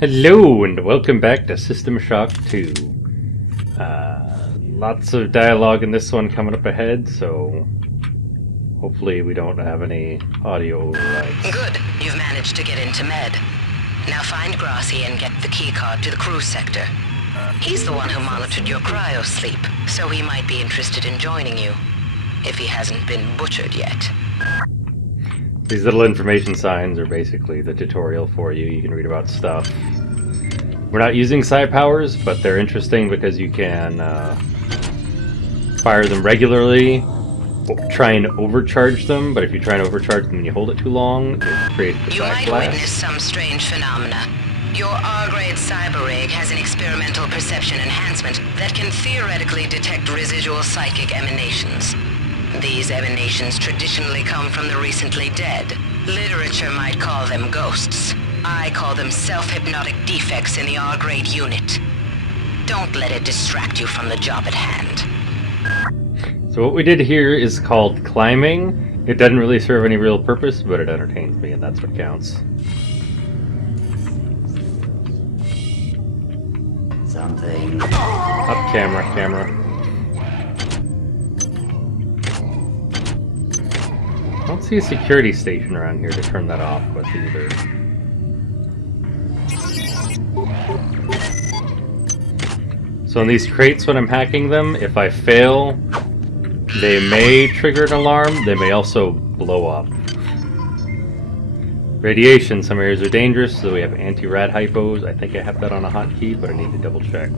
Hello and welcome back to SSHock2. Lots of dialogue in this one coming up ahead, so hopefully we don't have any audio overrides. Good. You've managed to get into Med. Now find Grassi and get the keycard to the cruise sector. He's the one who monitored your cryo-sleep, so he might be interested in joining you, if he hasn't been butchered yet. These little information signs are basically the tutorial for you. You can read about stuff. We're not using psi powers, but they're interesting because you can fire them regularly, try and overcharge them, but if you try and overcharge them and you hold it too long, it creates the You back might blast. witness some strange phenomena. Your R-grade cyber rig has an experimental perception enhancement that can theoretically detect residual psychic emanations. These emanations traditionally come from the recently dead. Literature might call them ghosts. I call them self-hypnotic defects in the R-grade unit. Don't let it distract you from the job at hand. So what we did here is called climbing. It doesn't really serve any real purpose, but it entertains me, and that's what counts. Something. Up camera. I don't see a security station around here to turn that off with either. So in these crates when I'm hacking them, if I fail, they may trigger an alarm, they may also blow up. Radiation, some areas are dangerous, so we have anti-rad hypos. I think I have that on a hotkey, but I need to double check.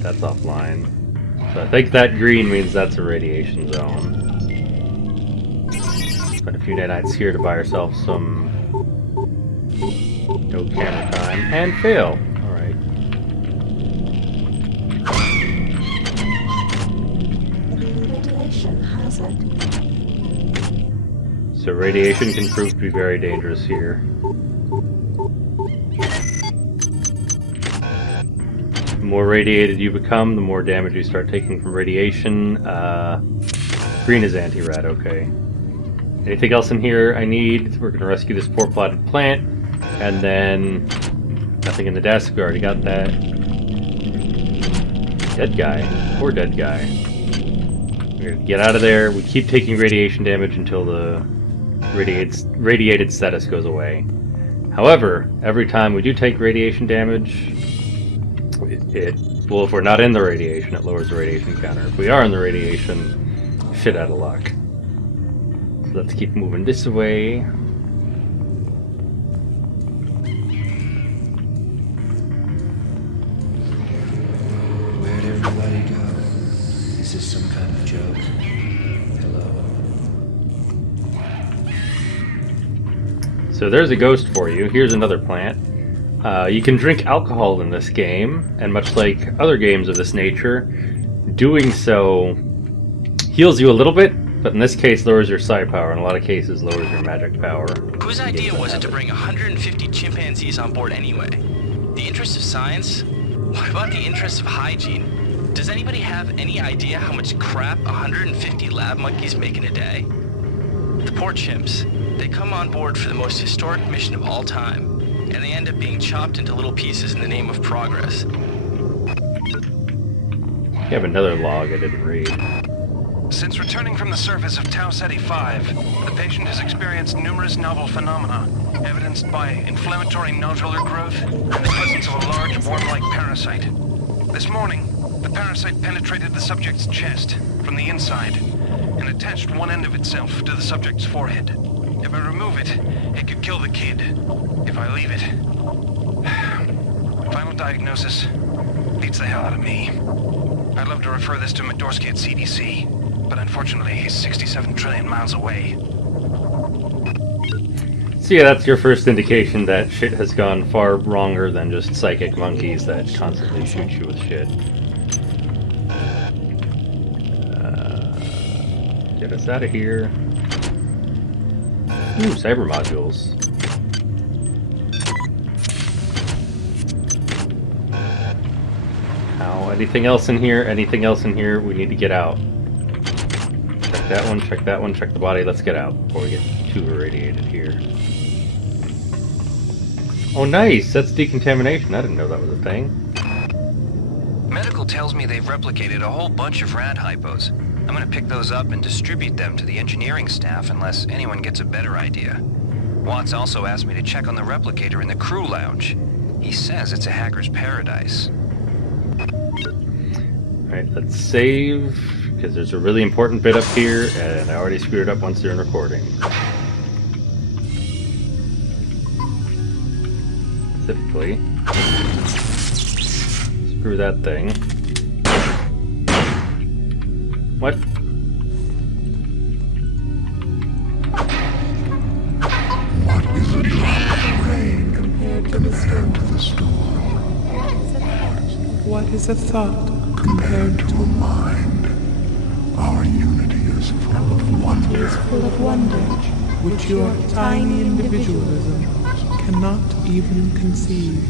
That's offline. So I think that green means that's a radiation zone. Spent a few nights here to buy ourselves some no camera time and fail. Alright. Radiation hazard. So radiation can prove to be very dangerous here. The more radiated you become, the more damage you start taking from radiation. Green is anti-rad, okay. Anything else in here I need? We're going to rescue this poor plotted plant. And then nothing in the desk. We already got that. Dead guy. Poor dead guy. We're going to get out of there. We keep taking radiation damage until the radiated status goes away. However, every time we do take radiation damage, well, if we're not in the radiation, it lowers the radiation counter. If we are in the radiation, shit out of luck. So let's keep moving this way. Where'd everybody go? Is this some kind of joke? Hello? So there's a ghost for you. Here's another plant. You can drink alcohol in this game, and much like other games of this nature, doing so heals you a little bit, but in this case lowers your psi power, in a lot of cases lowers your magic power. Whose idea was it to bring 150 chimpanzees on board anyway? The interest of science? What about the interest of hygiene? Does anybody have any idea how much crap 150 lab monkeys make in a day? The poor chimps. They come on board for the most historic mission of all time, and they end up being chopped into little pieces in the name of progress. You have another log I didn't read. Since returning from the surface of Tau Ceti 5, the patient has experienced numerous novel phenomena, evidenced by inflammatory nodular growth and the presence of a large worm-like parasite. This morning, the parasite penetrated the subject's chest from the inside and attached one end of itself to the subject's forehead. If I remove it, it could kill the kid. If I leave it... Final diagnosis beats the hell out of me. I'd love to refer this to Medorsky at CDC, but unfortunately he's 67 trillion miles away. So yeah, that's your first indication that shit has gone far wronger than just psychic monkeys that constantly shoot you with shit. Get us out of here. Ooh, cyber modules. How? Anything else in here? Anything else in here? We need to get out. Check that one, check that one, check the body. Let's get out before we get too irradiated here. Oh, nice! That's decontamination. I didn't know that was a thing. Medical tells me they've replicated a whole bunch of rad hypos. I'm gonna pick those up and distribute them to the engineering staff unless anyone gets a better idea. Watts also asked me to check on the replicator in the crew lounge. He says it's a hacker's paradise. Alright, let's save, because there's a really important bit up here, and I already screwed it up once during recording. Specifically, screw that thing. What? What is a drop of rain compared to the storm? What is a thought Compared to a mind, our unity is full of wonder. full of wonder, which your tiny individualism cannot even conceive?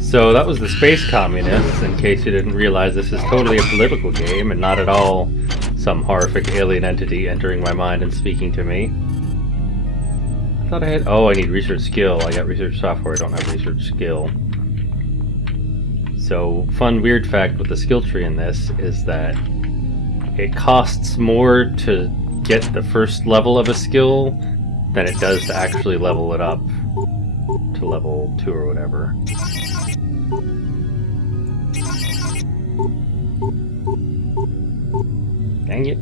So that was the Space Communists, in case you didn't realize this is totally a political game and not at all some horrific alien entity entering my mind and speaking to me. I thought I had... Oh, I need research skill. I got research software, I don't have research skill. So, fun weird fact with the skill tree in this is that it costs more to get the first level of a skill than it does to actually level it up to level 2 or whatever. Dang it.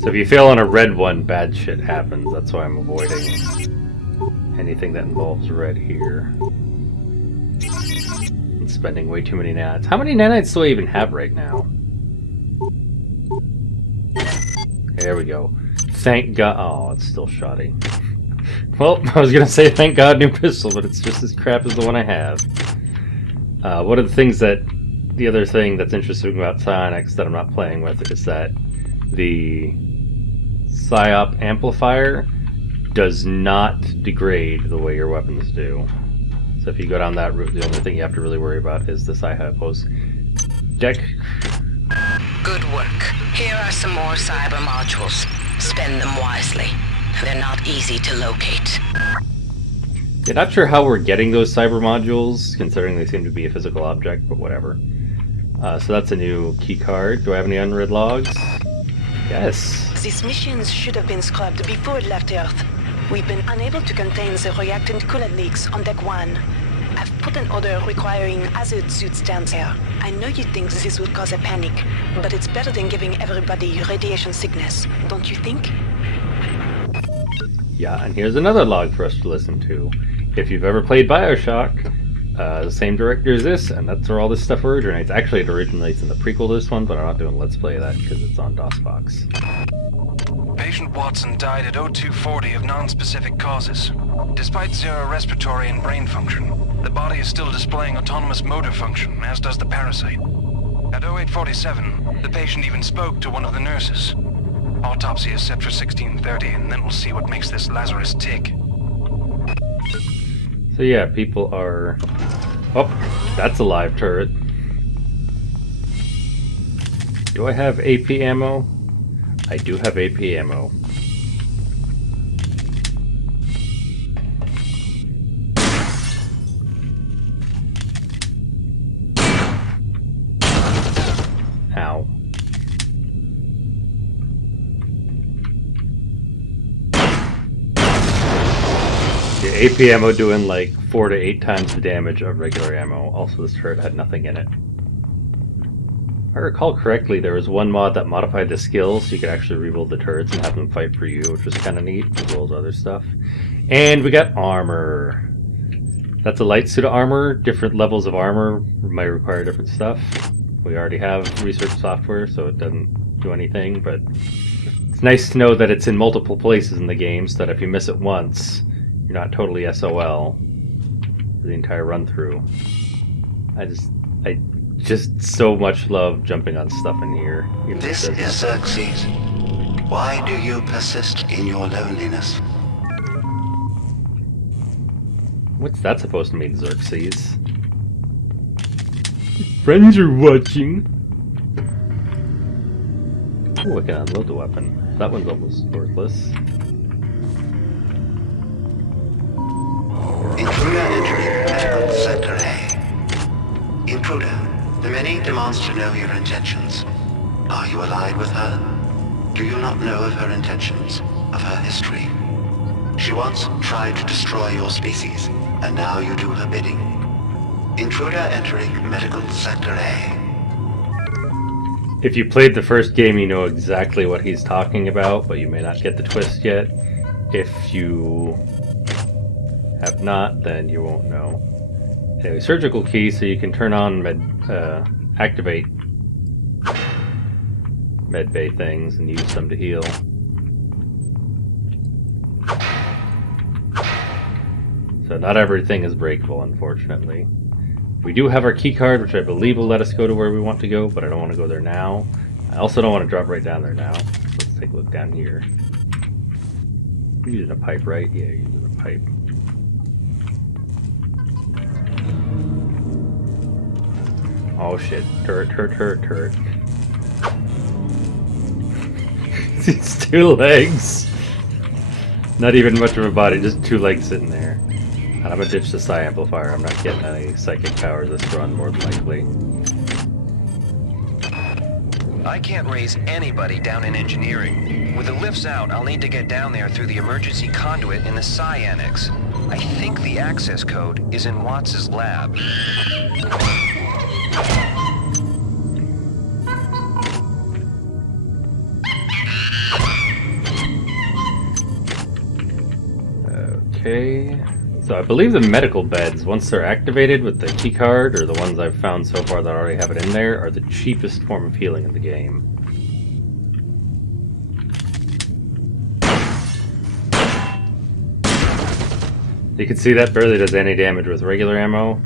So if you fail on a red one, bad shit happens. That's why I'm avoiding anything that involves red here. And spending way too many nanites. How many nanites do I even have right now? There we go. Thank God. Oh, it's still shoddy. Well, I was gonna say thank God new pistol, but it's just as crap as the one I have. One of the things that... The other thing that's interesting about Psionics that I'm not playing with is that the Psyop amplifier does not degrade the way your weapons do. So if you go down that route, the only thing you have to really worry about is the Psyopos deck. Good work. Here are some more cyber modules. Spend them wisely. They're not easy to locate. Yeah, not sure how we're getting those cyber modules, considering they seem to be a physical object, but whatever. So that's a new key card. Do I have any unread logs? Yes. These missions should have been scrubbed before it left Earth. We've been unable to contain the reactant coolant leaks on Deck 1. I've put an order requiring hazard suits down there. I know you think this would cause a panic, but it's better than giving everybody radiation sickness, don't you think? Yeah, and here's another log for us to listen to. If you've ever played BioShock, the same director as this, and that's where all this stuff originates. Actually, it originates in the prequel to this one, but I'm not doing a Let's Play of that because it's on DOSBox. Patient Watson died at 0240 of non-specific causes. Despite zero respiratory and brain function, the body is still displaying autonomous motor function, as does the parasite. At 0847, the patient even spoke to one of the nurses. Autopsy is set for 1630, and then we'll see what makes this Lazarus tick. So yeah, people are... Oh, that's a live turret. Do I have AP ammo? I do have AP ammo. Ow. The AP ammo doing like 4 to 8 times the damage of regular ammo. Also, this turret had nothing in it. If I recall correctly, there was one mod that modified the skills so you could actually rebuild the turrets and have them fight for you, which was kind of neat, as well as other stuff. And we got armor. That's a light suit of armor. Different levels of armor might require different stuff. We already have research software, so it doesn't do anything, but it's nice to know that it's in multiple places in the game, so that if you miss it once, you're not totally SOL for the entire run-through. I just so much love jumping on stuff in here. This is Xerxes. Why do you persist in your loneliness? What's that supposed to mean, Xerxes? Friends are watching. Ooh, I can unload the weapon. That one's almost worthless. Intruder entering medical sector A. Intruder, the many demands to know your intentions. Are you allied with her? Do you not know of her intentions, of her history? She once tried to destroy your species, and now you do her bidding. Intruder entering medical sector A. If you played the first game, you know exactly what he's talking about, but you may not get the twist yet. If you have not, then you won't know. Anyway, surgical key, so you can turn on activate medbay things and use them to heal. So not everything is breakable, unfortunately. We do have our key card, which I believe will let us go to where we want to go, but I don't want to go there now. I also don't want to drop right down there now. So let's take a look down here. You're using a pipe, right? Yeah, you're using a pipe. Oh shit. Turret. These two legs. Not even much of a body, just two legs sitting there. And I'm gonna ditch the psi amplifier. I'm not getting any psychic powers this run, more than likely. I can't raise anybody down in engineering. With the lifts out, I'll need to get down there through the emergency conduit in the psi annex. I think the access code is in Watts' lab. Okay. So I believe the medical beds, once they're activated with the key card, or the ones I've found so far that already have it in there, are the cheapest form of healing in the game. You can see that barely does any damage with regular ammo.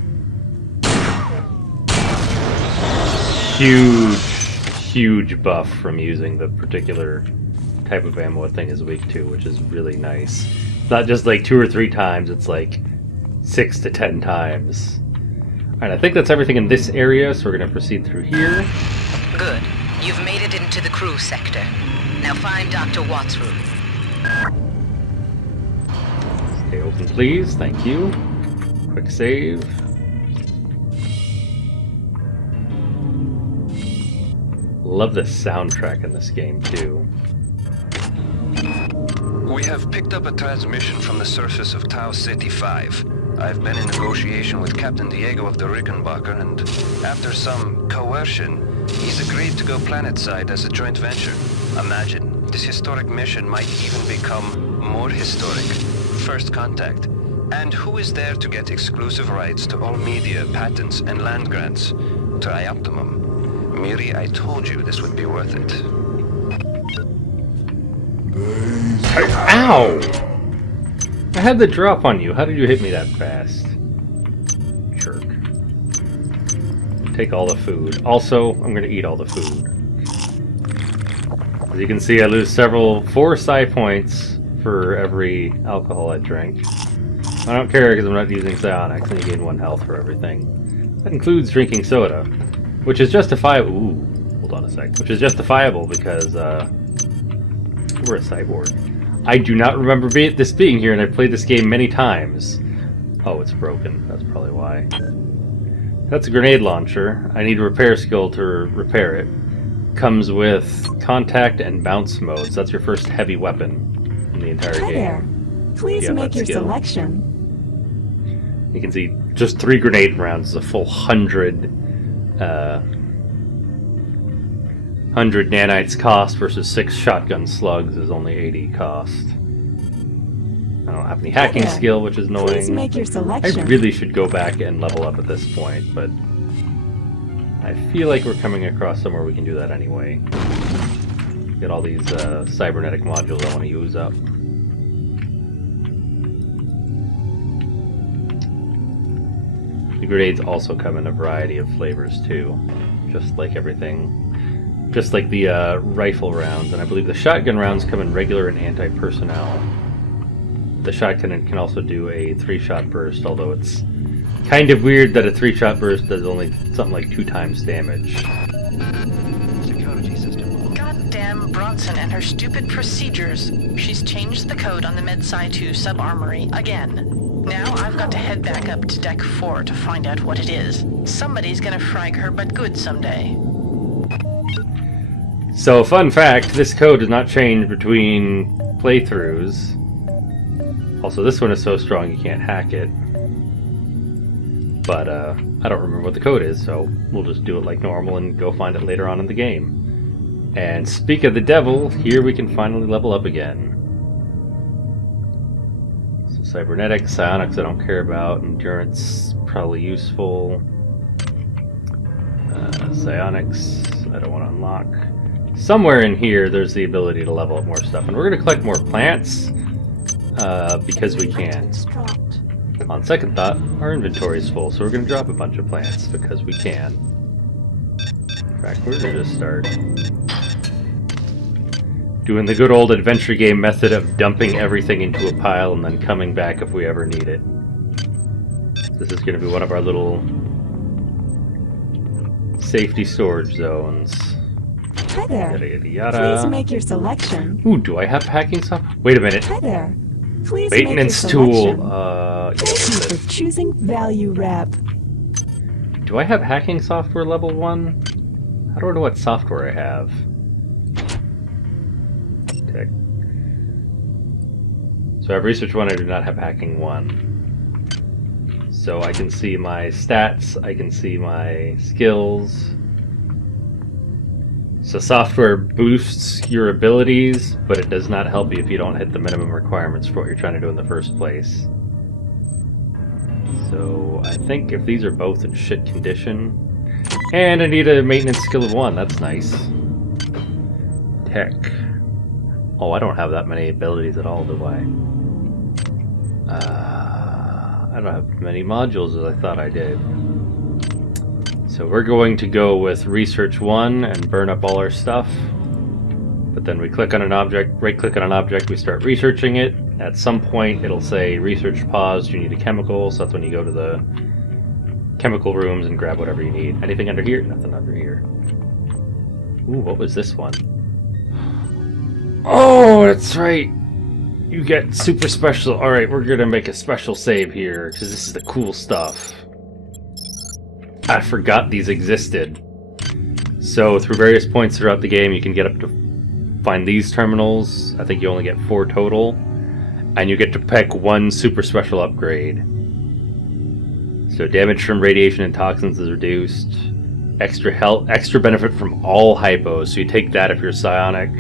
Huge buff from using the particular type of ammo a thing is weak to, which is really nice. Not just like 2 or 3 times, it's like 6 to 10 times. Alright, I think that's everything in this area, so we're going to proceed through here. Good. You've made it into the crew sector. Now find Dr. Watt's room. Stay open, please. Thank you. Quick save. Love the soundtrack in this game, too. We have picked up a transmission from the surface of Tau Ceti 5. I've been in negotiation with Captain Diego of the Rickenbacker, and after some coercion, he's agreed to go planetside as a joint venture. Imagine, this historic mission might even become more historic. First contact. And who is there to get exclusive rights to all media, patents, and land grants? Trioptimum. Miri, I told you this would be worth it. Ow! I had the drop on you. How did you hit me that fast? Jerk. Take all the food. Also, I'm going to eat all the food. As you can see, I lose 4 psi points for every alcohol I drink. I don't care because I'm not using psionics, and you gain 1 health for everything. That includes drinking soda, which is justifiable. Ooh, hold on a sec. Which is justifiable because we're a cyborg. I do not remember this being here, and I've played this game many times. Oh, it's broken. That's probably why. That's a grenade launcher. I need a repair skill to repair it. Comes with contact and bounce modes. That's your first heavy weapon in the entire game. Hi there. Please make your selection. You can see just 3 grenade rounds is a full 100 nanites cost versus 6 shotgun slugs is only 80 cost. I don't have any hacking skill, which is annoying. Please make your selection. I really should go back and level up at this point, but I feel like we're coming across somewhere we can do that anyway. Get all these cybernetic modules I want to use up. The grenades also come in a variety of flavors too, just like everything. Just like the rifle rounds, and I believe the shotgun rounds come in regular and anti-personnel. The shotgun can also do a 3-shot burst, although it's kind of weird that a 3-shot burst does only something like 2 times damage. Security system. Goddamn Bronson and her stupid procedures. She's changed the code on the MedSci 2 sub-armory again. Now I've got to head back up to Deck 4 to find out what it is. Somebody's gonna frag her but good someday. So, fun fact, this code does not change between playthroughs. Also, this one is so strong you can't hack it. But, I don't remember what the code is, so we'll just do it like normal and go find it later on in the game. And speak of the devil, here we can finally level up again. So cybernetics, psionics I don't care about, endurance probably useful. Psionics I don't want to unlock. Somewhere in here there's the ability to level up more stuff, and we're going to collect more plants because we can. On second thought, our inventory is full, so we're going to drop a bunch of plants because we can. In fact, we're going to just start doing the good old adventure game method of dumping everything into a pile and then coming back if we ever need it. This is going to be one of our little safety storage zones. Hi there. Yada, yada, yada. Please make your selection. Ooh, do I have hacking software? Wait a minute. Hi there. Please Maintenance make your tool. selection. Yeah, Thank you for choosing Value Wrap. do I have hacking software level 1? I don't know what software I have. Okay. So I have research 1, I do not have hacking 1. So I can see my stats, I can see my skills. So software boosts your abilities, but it does not help you if you don't hit the minimum requirements for what you're trying to do in the first place. So I think if these are both in shit condition, and I need a maintenance skill of 1, that's nice. Tech. Oh, I don't have that many abilities at all, do I? I don't have as many modules as I thought I did. So we're going to go with Research 1 and burn up all our stuff. But then we click on an object, right-click on an object, we start researching it. At some point it'll say Research paused, you need a chemical, so that's when you go to the chemical rooms and grab whatever you need. Anything under here? Nothing under here. Ooh, what was this one? Oh, that's right! You get super special. Alright, we're gonna make a special save here, because this is the cool stuff. I forgot these existed. So, through various points throughout the game, you can get up to find these terminals. I think you only get 4 total. And you get to pick 1 super special upgrade. So, damage from radiation and toxins is reduced. Extra health, extra benefit from all hypos. So, you take that if you're psionic.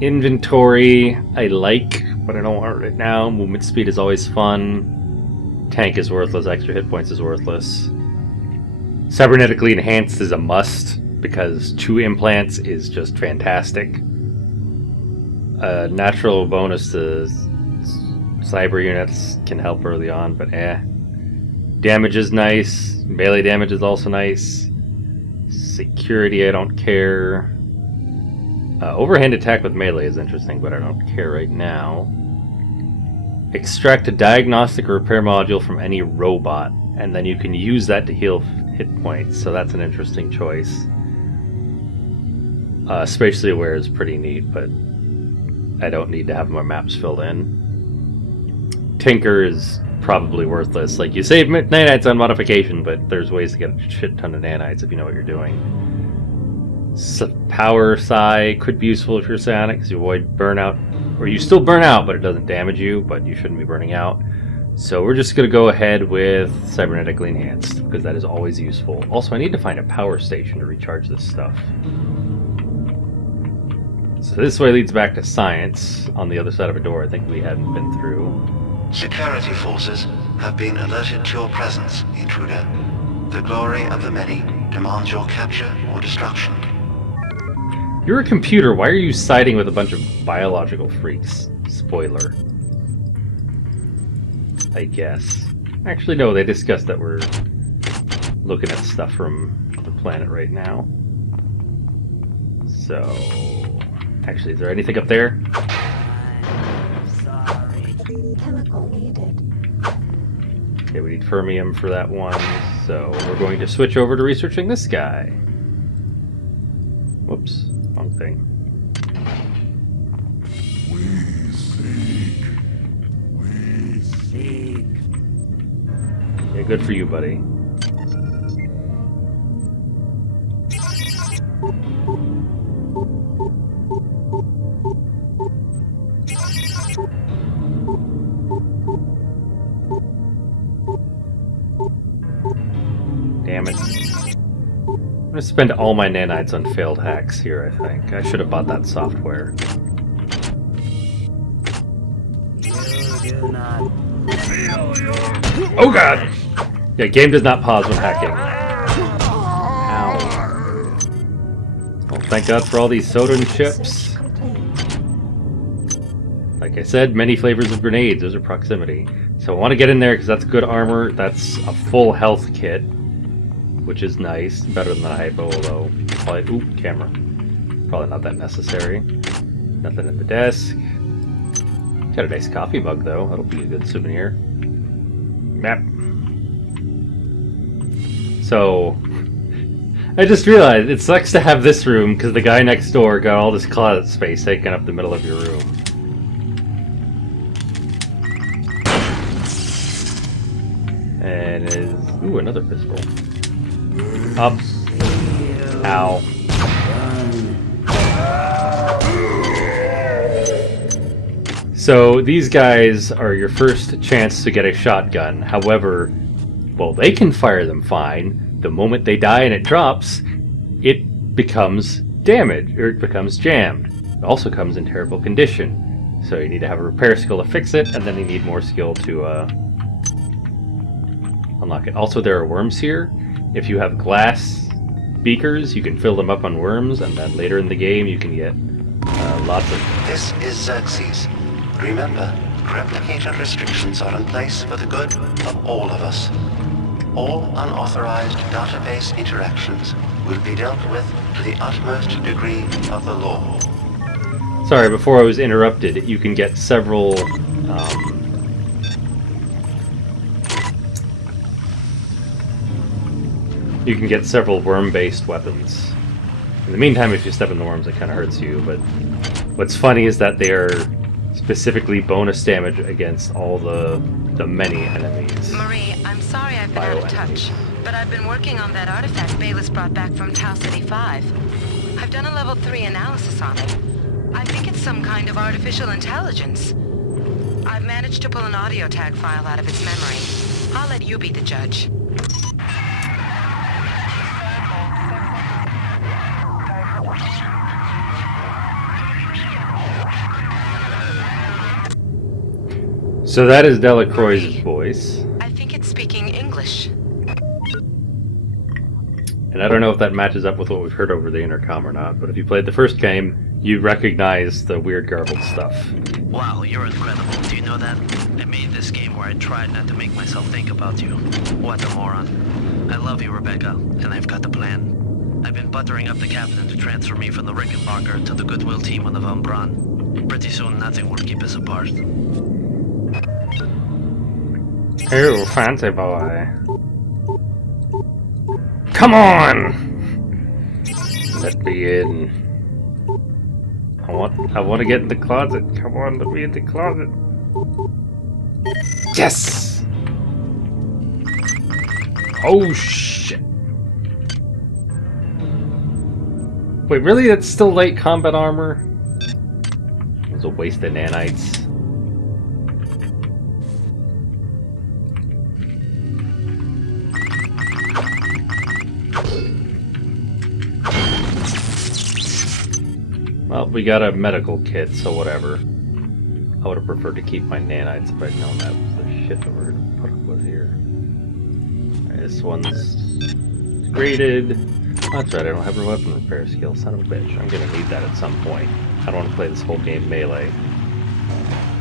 Inventory, I like, but I don't want it now. Movement speed is always fun. Tank is worthless, extra hit points is worthless. Cybernetically enhanced is a must, because 2 implants is just fantastic. Natural bonus to cyber units can help early on, but Damage is nice, melee damage is also nice. Security, I don't care. Overhand attack with melee is interesting, but I don't care right now. Extract a diagnostic or repair module from any robot, and then you can use that to heal hit points, so that's an interesting choice. Spatially aware is pretty neat, but I don't need to have my maps filled in. Tinker is probably worthless. Like, you save nanites on modification, but there's ways to get a shit ton of nanites if you know what you're doing. Power Psi could be useful if you're psionic, because you avoid burnout. Or you still burn out, but it doesn't damage you, but you shouldn't be burning out. So we're just going to go ahead with Cybernetically Enhanced, because that is always useful. Also, I need to find a power station to recharge this stuff. So this way leads back to science, on the other side of a door I think we hadn't been through. Security forces have been alerted to your presence, intruder. The glory of the many demands your capture or destruction. You're a computer, why are you siding with a bunch of biological freaks? Spoiler. I guess. Actually, no, they discussed that we're looking at stuff from the planet right now. So... Actually, is there anything up there? Chemical needed. Okay, we need fermium for that one, so we're going to switch over to researching this guy. Whoops. thing. We seek. We seek. Yeah, good for you, buddy. Damn it. I'm gonna spend all my nanites on failed hacks here, I think. I should have bought that software. You do not. Oh god! Yeah, game does not pause when hacking. Ow. Well, thank god for all these soda and chips. Like I said, many flavors of grenades. Those are proximity. So I want to get in there because that's good armor. That's a full health kit, which is nice. Better than the hypo, although probably... Ooh, camera. Probably not that necessary. Nothing at the desk. Got a nice coffee mug, though. That'll be a good souvenir. Map. So... I just realized it sucks to have this room because the guy next door got all this closet space taking up the middle of your room. And is... Ooh, another pistol. Up. Ow. So these guys are your first chance to get a shotgun. However, well, they can fire them fine. The moment they die and it drops, it becomes damaged, or it becomes jammed. It also comes in terrible condition. So you need to have a repair skill to fix it, and then you need more skill to unlock it. Also, there are worms here. If you have glass beakers, you can fill them up on worms, and then later in the game you can get lots of... This is Xerxes. Remember, replicator restrictions are in place for the good of all of us. All unauthorized database interactions will be dealt with to the utmost degree of the law. Sorry, before I was interrupted, you can get several... you can get several worm-based weapons. In the meantime, if you step in the worms, it kind of hurts you, but what's funny is that they are specifically bonus damage against all the many enemies. Marie, I'm sorry I've been out of touch, but I've been working on that artifact Bayless brought back from Tau City 5. I've done a level 3 analysis on it. I think it's some kind of artificial intelligence. I've managed to pull an audio tag file out of its memory. I'll let you be the judge. So that is Delacroix's voice. I think it's speaking English. And I don't know if that matches up with what we've heard over the intercom or not, but if you played the first game, you recognize the weird garbled stuff. Wow, you're incredible. Do you know that? I made this game where I tried not to make myself think about you. What a moron. I love you, Rebecca, and I've got the plan. I've been buttering up the captain to transfer me from the Rickenbacker to the Goodwill team on the Von Braun. Pretty soon, nothing will keep us apart. Oh, fancy boy. Come on! Let me in. I want to get in the closet. Come on, let me in the closet. Yes! Oh, shit. Wait, really? That's still light combat armor? It was a waste of nanites. Well, we got a medical kit, so whatever. I would have preferred to keep my nanites if I'd known that was the shit that we're gonna put up with here. Right, this one's graded. That's right, I don't have a weapon repair skill, son of a bitch. I'm gonna need that at some point. I don't want to play this whole game melee.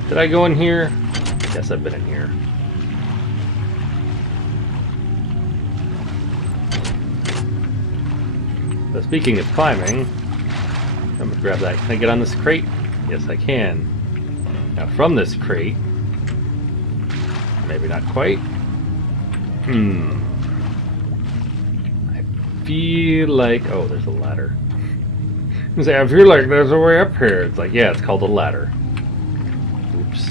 Did I go in here? Yes, I've been in here. So speaking of climbing, I'm gonna grab that. Can I get on this crate? Yes, I can. Now from this crate, maybe not quite. I feel like, oh, there's a ladder. You say, I feel like there's a way up here. It's like, yeah, it's called a ladder. Oops.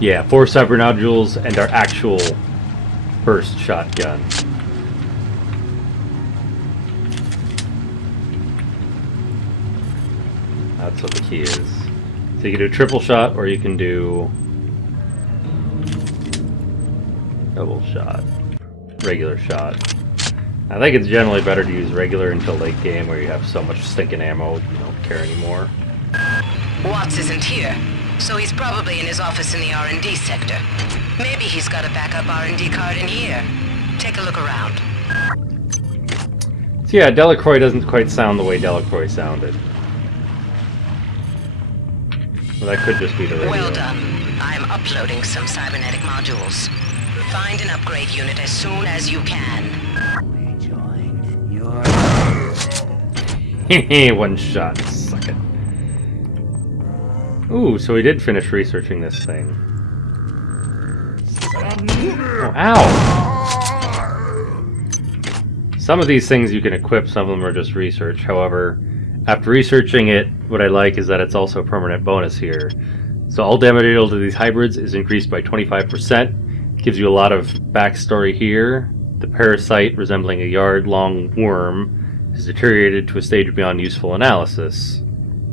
Yeah, 4 cyber nodules and our actual burst shotgun. That's what the key is. So you can do triple shot or you can do double shot. Regular shot. I think it's generally better to use regular until late game where you have so much stinking ammo you don't care anymore. Watts isn't here, so he's probably in his office in the R&D sector. Maybe he's got a backup R&D card in here. Take a look around. So yeah, Delacroix doesn't quite sound the way Delacroix sounded. Well, that could just be the radio. Well done. I'm uploading some cybernetic modules. Find an upgrade unit as soon as you can. Hehe, one shot. Suck it. Ooh, so we did finish researching this thing. Oh, ow! Some of these things you can equip, some of them are just research. However, after researching it, what I like is that it's also a permanent bonus here. So all damage dealt to these hybrids is increased by 25%. Gives you a lot of backstory here. The parasite, resembling a yard-long worm, is deteriorated to a stage beyond useful analysis.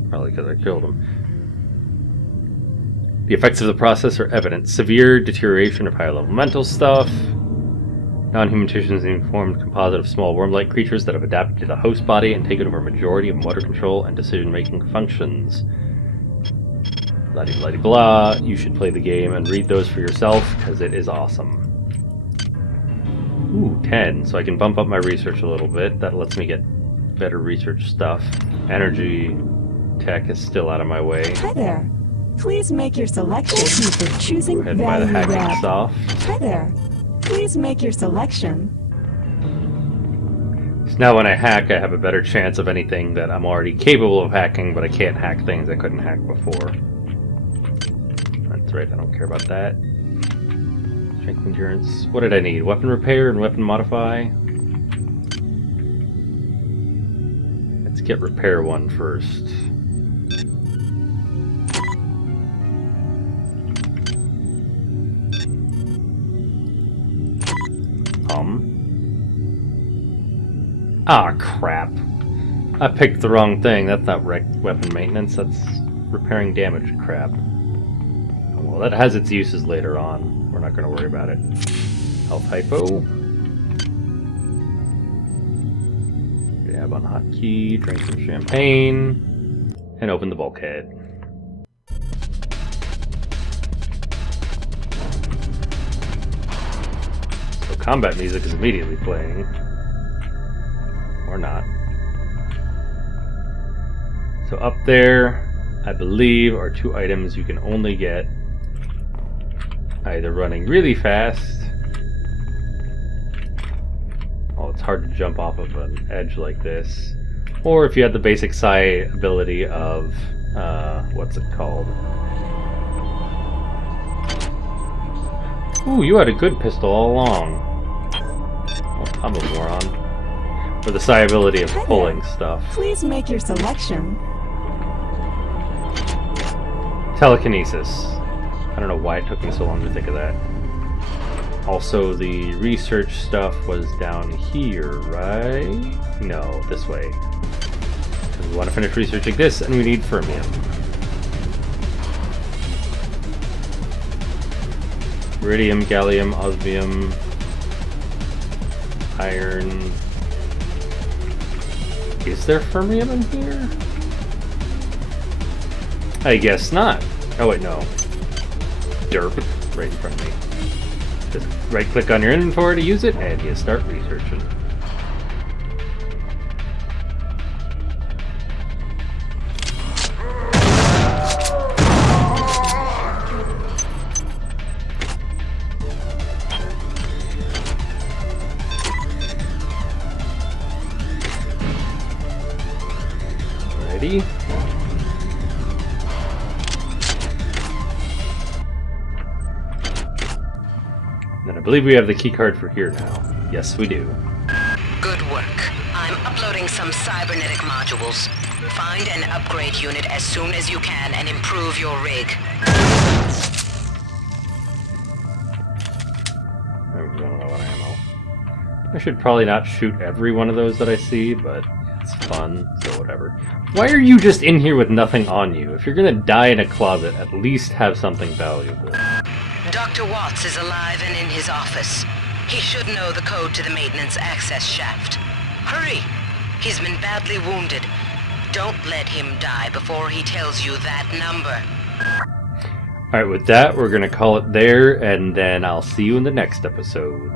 Probably because I killed him. The effects of the process are evident. Severe deterioration of higher-level mental stuff. Non-human tissue is an informed composite of small worm-like creatures that have adapted to the host body and taken over a majority of motor control and decision-making functions. Blah-de-blah-de-blah. You should play the game and read those for yourself, because it is awesome. Ooh, 10. So I can bump up my research a little bit. That lets me get better research stuff. Energy tech is still out of my way. Hi there. Please make your selection. Thank you for choosing Go ahead and buy the value hacking wrap. stuff. Hi there. Please make your selection. So now when I hack, I have a better chance of anything that I'm already capable of hacking, but I can't hack things I couldn't hack before. That's right, I don't care about that. Strength endurance. What did I need? Weapon repair and weapon modify? Let's get repair one first. Ah, crap. I picked the wrong thing. That's not weapon maintenance, that's repairing damaged crap. Oh, well, that has its uses later on. We're not going to worry about it. Health hypo. Grab on hotkey, drink some champagne, and open the bulkhead. So combat music is immediately playing. Or not. So up there, I believe, are 2 items you can only get either running really fast. Well, it's hard to jump off of an edge like this. Or if you have the basic psi ability of, what's it called? Ooh, you had a good pistol all along. Well, I'm a moron. For the psi ability of pulling stuff. Please make your selection. Telekinesis. I don't know why it took me so long to think of that. Also, the research stuff was down here, right? No, this way. Because we want to finish researching this, and we need fermium. Iridium, gallium, osmium, iron. Is there fermium in here? I guess not. Oh wait, no. Derp. Right in front of me. Just right click on your inventory to use it, and you start researching. Ready? And I believe we have the key card for here now. Yes, we do. Good work. I'm uploading some cybernetic modules. Find and upgrade unit as soon as you can and improve your rig. I don't know what ammo. I should probably not shoot every one of those that I see, but it's fun, so whatever. Why are you just in here with nothing on you? If you're gonna die in a closet, at least have something valuable. Dr. Watts is alive and in his office. He should know the code to the maintenance access shaft. Hurry! He's been badly wounded. Don't let him die before he tells you that number. Alright, with that, we're gonna call it there, and then I'll see you in the next episode.